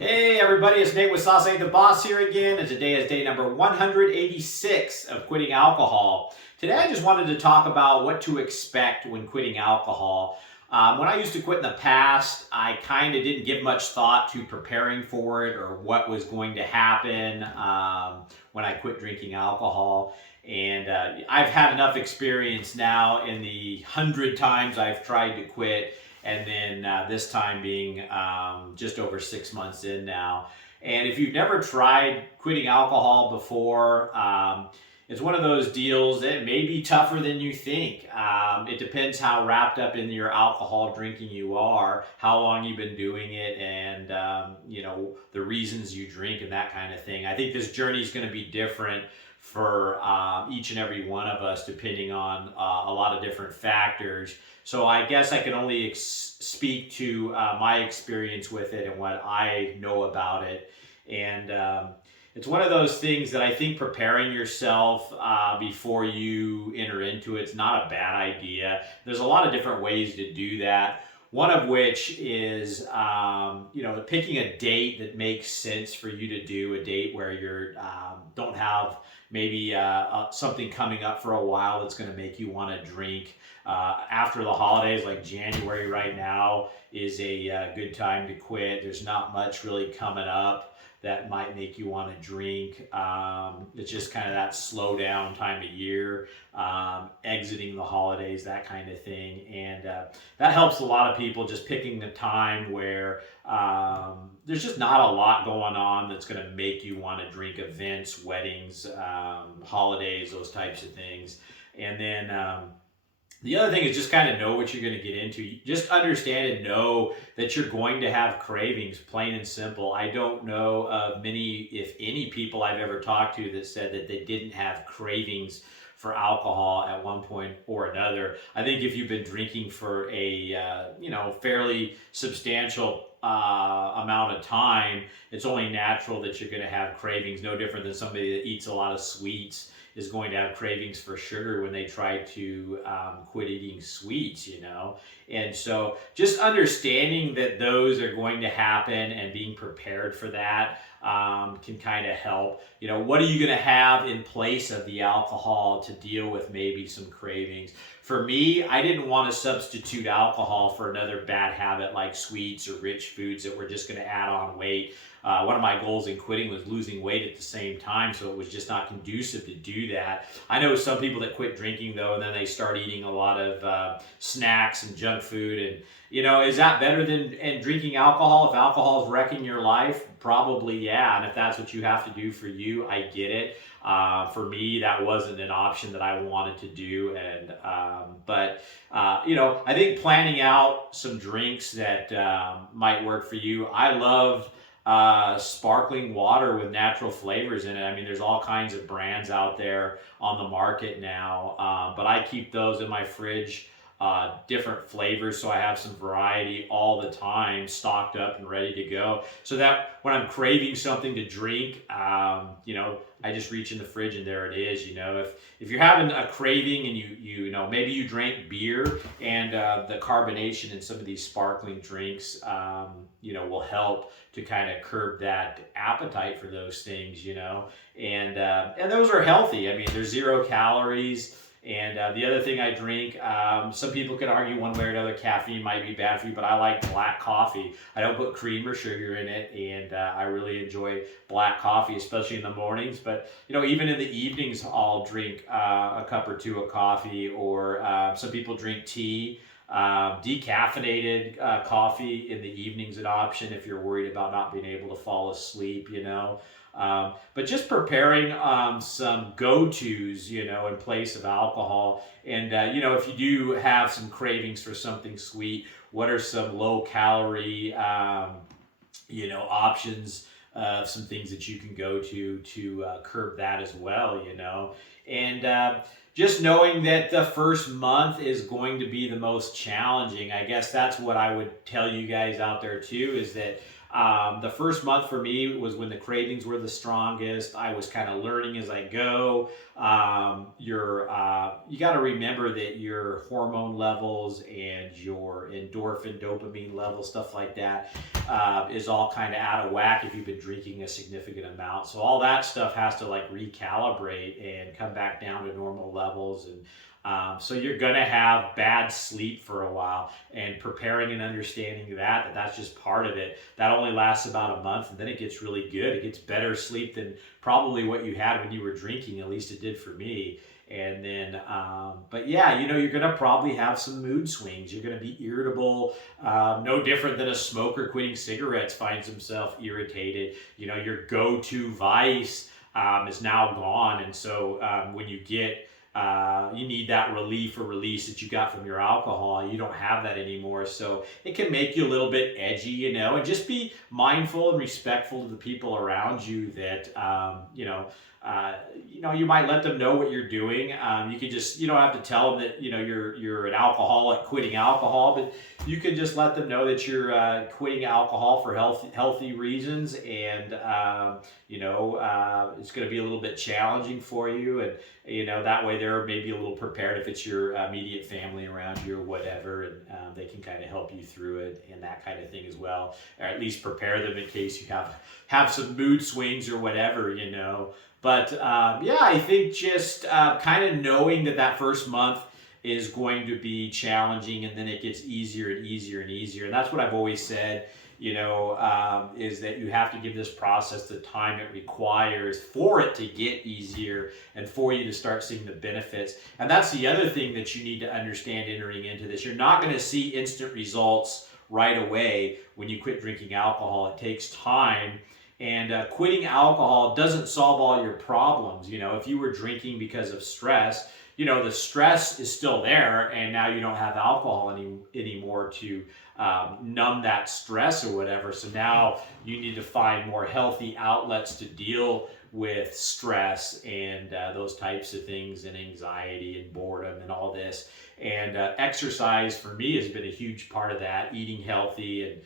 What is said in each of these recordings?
Hey everybody, it's Nate with Sauce Ain't the Boss here again, and today is day number 186 of quitting alcohol. Today I just wanted to talk about what to expect when quitting alcohol. When I used to quit in the past, I kind of didn't give much thought to preparing for it or what was going to happen when I quit drinking alcohol. And I've had enough experience now in the 100 times I've tried to quit, and then this time being just over 6 months in now. And if you've never tried quitting alcohol before, it's one of those deals that may be tougher than you think. It depends how wrapped up in your alcohol drinking you are, how long you've been doing it, and the reasons you drink and that kind of thing. I think this journey is going to be different for each and every one of us, depending on a lot of different factors. So I guess I can only speak to my experience with it and what I know about it. And it's one of those things that I think preparing yourself before you enter into it's not a bad idea. There's a lot of different ways to do that. One of which is, picking a date that makes sense for you to do, a date where you don't have maybe something coming up for a while that's going to make you want to drink. After the holidays, like January right now, is a good time to quit. There's not much really coming up that might make you want to drink. It's just kind of that slow down time of year, exiting the holidays, that kind of thing. And that helps a lot of people, just picking a time where there's just not a lot going on that's going to make you want to drink. Events, weddings, holidays, those types of things. And then the other thing is just kind of know what you're going to get into. Just understand and know that you're going to have cravings, plain and simple. I don't know of many, if any, people I've ever talked to that said that they didn't have cravings for alcohol at one point or another. I think if you've been drinking for a fairly substantial amount of time, it's only natural that you're going to have cravings. No different than somebody that eats a lot of sweets is going to have cravings for sugar when they try to quit eating sweets, And so just understanding that those are going to happen and being prepared for that can kind of help. What are you going to have in place of the alcohol to deal with maybe some cravings? For me, I didn't want to substitute alcohol for another bad habit like sweets or rich foods that were just going to add on weight. One of my goals in quitting was losing weight at the same time, so it was just not conducive to do that. I know some people that quit drinking, though, and then they start eating a lot of snacks and junk food. And, is that better than drinking alcohol? If alcohol is wrecking your life, probably, yeah. And if that's what you have to do for you, I get it. For me, that wasn't an option that I wanted to do. And I think planning out some drinks that might work for you. I love sparkling water with natural flavors in it. I mean, there's all kinds of brands out there on the market now, but I keep those in my fridge, different flavors, so I have some variety all the time, stocked up and ready to go, so that when I'm craving something to drink, I just reach in the fridge and there it is. If you're having a craving and maybe you drank beer, and the carbonation in some of these sparkling drinks will help to kind of curb that appetite for those things, and those are healthy. I mean, they're 0 calories. And the other thing I drink, some people could argue one way or another caffeine might be bad for you, but I like black coffee. I don't put cream or sugar in it, and I really enjoy black coffee, especially in the mornings. But, even in the evenings, I'll drink a cup or two of coffee, or some people drink tea. Decaffeinated coffee in the evening's an option if you're worried about not being able to fall asleep, but just preparing some go-tos, in place of alcohol. And, if you do have some cravings for something sweet, what are some low-calorie, options, some things that you can go to curb that as well, And just knowing that the first month is going to be the most challenging. I guess that's what I would tell you guys out there too, is that The first month for me was when the cravings were the strongest. I was kind of learning as I go. You got to remember that your hormone levels and your endorphin, dopamine levels, stuff like that, is all kind of out of whack if you've been drinking a significant amount. So all that stuff has to like recalibrate and come back down to normal levels. And so you're going to have bad sleep for a while, and preparing and understanding that's just part of it. That only lasts about a month, and then it gets really good. It gets better sleep than probably what you had when you were drinking. At least it did for me. And then, but yeah, you're going to probably have some mood swings. You're going to be irritable, no different than a smoker quitting cigarettes finds himself irritated. Your go-to vice is now gone. And so when you need that relief or release that you got from your alcohol. You don't have that anymore. So it can make you a little bit edgy, and just be mindful and respectful to the people around you that, you might let them know what you're doing. You don't have to tell them that, you're an alcoholic quitting alcohol, but you can just let them know that you're quitting alcohol for healthy reasons. And, it's going to be a little bit challenging for you. And, that way they're maybe a little prepared if it's your immediate family around you or whatever, and they can kind of help you through it and that kind of thing as well, or at least prepare them in case you have some mood swings or whatever. But I think just kind of knowing that first month is going to be challenging, and then it gets easier and easier and easier. And that's what I've always said, is that you have to give this process the time it requires for it to get easier and for you to start seeing the benefits. And that's the other thing that you need to understand entering into this. You're not going to see instant results right away when you quit drinking alcohol. It takes time. And quitting alcohol doesn't solve all your problems. If you were drinking because of stress, the stress is still there, and now you don't have alcohol anymore to numb that stress or whatever. So now you need to find more healthy outlets to deal with stress and those types of things, and anxiety and boredom and all this. And exercise for me has been a huge part of that, eating healthy and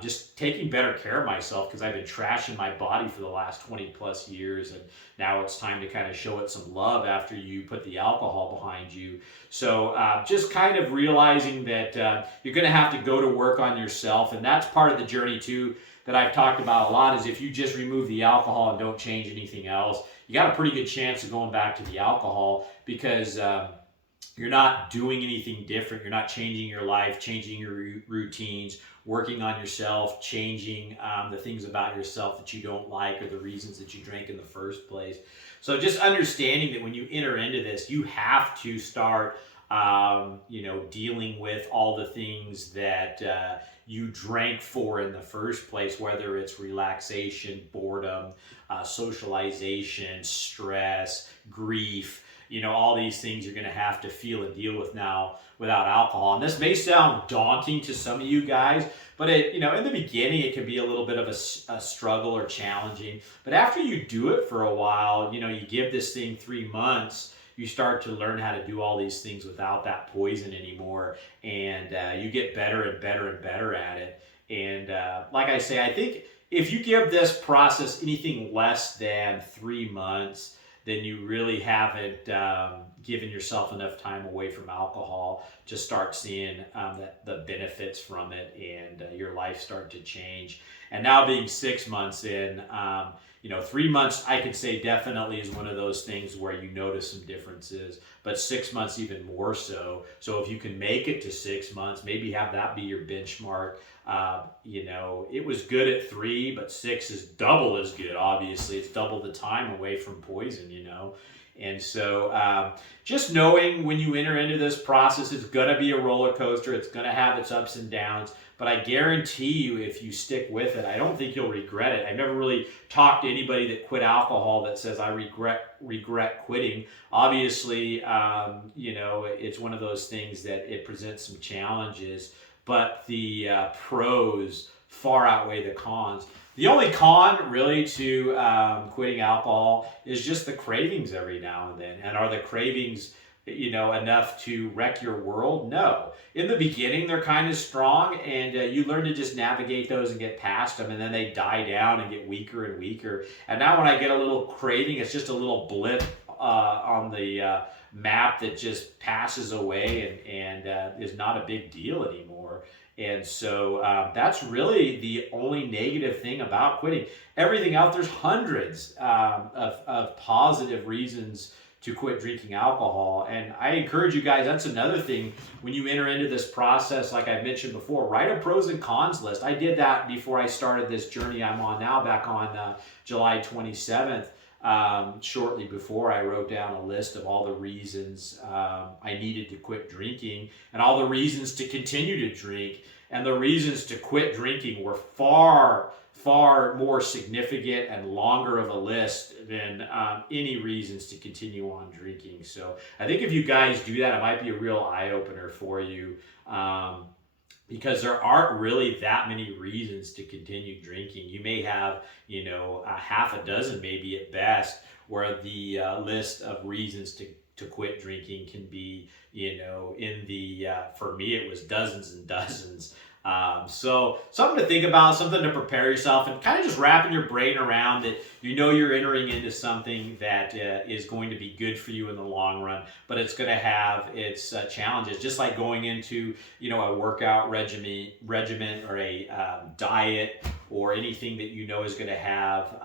just taking better care of myself, because I've been trashing my body for the last 20 plus years, and now it's time to kind of show it some love after you put the alcohol behind you. So just kind of realizing that you're going to have to go to work on yourself, and that's part of the journey too that I've talked about a lot. Is if you just remove the alcohol and don't change anything else, you got a pretty good chance of going back to the alcohol, because you're not doing anything different. You're not changing your life, changing your routines, working on yourself, changing the things about yourself that you don't like or the reasons that you drank in the first place. So just understanding that when you enter into this, you have to start dealing with all the things that you drank for in the first place, whether it's relaxation, boredom, socialization, stress, grief. All these things you're going to have to feel and deal with now without alcohol. And this may sound daunting to some of you guys, but in the beginning, it can be a little bit of a struggle or challenging. But after you do it for a while, you give this thing 3 months, you start to learn how to do all these things without that poison anymore. And you get better and better and better at it. And like I say, I think if you give this process anything less than 3 months, then you really haven't given yourself enough time away from alcohol to start seeing the benefits from it, and your life start to change. And now being 6 months in, 3 months I could say definitely is one of those things where you notice some differences, but 6 months even more so. So if you can make it to 6 months, maybe have that be your benchmark. It was good at 3, but 6 is double as good. Obviously, it's double the time away from poison, And so just knowing when you enter into this process, it's going to be a roller coaster. It's going to have its ups and downs. But I guarantee you, if you stick with it, I don't think you'll regret it. I've never really talked to anybody that quit alcohol that says, I regret quitting. Obviously, it's one of those things that it presents some challenges, but the pros far outweigh the cons. The only con really to quitting alcohol is just the cravings every now and then. And are the cravings enough to wreck your world? No. In the beginning, they're kind of strong, and you learn to just navigate those and get past them, and then they die down and get weaker and weaker. And now when I get a little craving, it's just a little blip on the map that just passes away and is not a big deal anymore. And so that's really the only negative thing about quitting. Everything else, there's hundreds of positive reasons to quit drinking alcohol. And I encourage you guys, that's another thing, when you enter into this process, like I mentioned before, write a pros and cons list. I did that before I started this journey I'm on now, back on July 27th. Shortly before, I wrote down a list of all the reasons I needed to quit drinking and all the reasons to continue to drink. And the reasons to quit drinking were far more significant and longer of a list than any reasons to continue on drinking. So I think if you guys do that, it might be a real eye-opener for you, because there aren't really that many reasons to continue drinking. You may have, a half a dozen maybe at best, where the list of reasons to quit drinking can be, in the, for me, it was dozens and dozens. So something to think about, something to prepare yourself, and kind of just wrapping your brain around that you're entering into something that is going to be good for you in the long run, but it's going to have its challenges, just like going into a workout regimen or a diet or anything that is going to have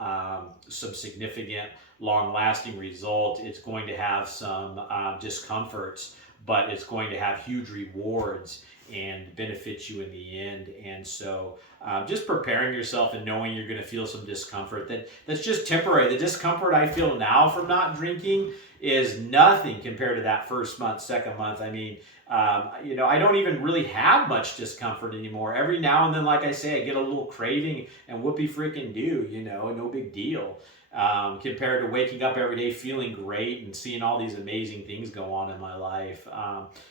some significant long-lasting result. It's going to have some discomforts, but it's going to have huge rewards and benefit you in the end. And so just preparing yourself and knowing you're going to feel some discomfort, that's just temporary. The discomfort I feel now from not drinking is nothing compared to that first month, second month. I mean, I don't even really have much discomfort anymore. Every now and then, like I say, I get a little craving, and whoopee freaking do, no big deal. Compared to waking up every day feeling great and seeing all these amazing things go on in my life.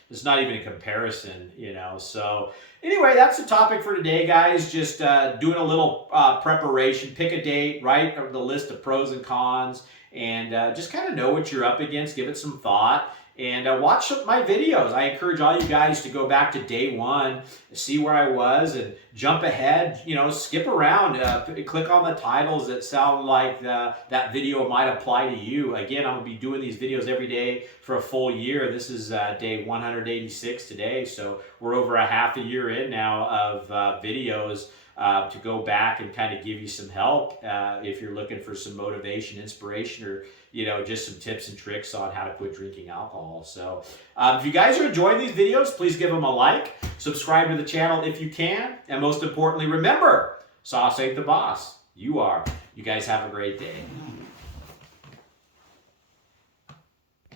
It's not even a comparison, So anyway, that's the topic for today, guys. Just doing a little preparation. Pick a date, write the list of pros and cons, and just kind of know what you're up against. Give it some thought. And watch my videos. I encourage all you guys to go back to day one, see where I was, and jump ahead, skip around, click on the titles that sound like that video might apply to you. Again, I'm going to be doing these videos every day for a full year. This is day 186 today, so we're over a half a year in now of videos to go back and kind of give you some help if you're looking for some motivation, inspiration, or just some tips and tricks on how to quit drinking alcohol. So if you guys are enjoying these videos, please give them a like, subscribe to the channel if you can, and most importantly, remember, sauce ain't the boss. You are. You guys have a great day.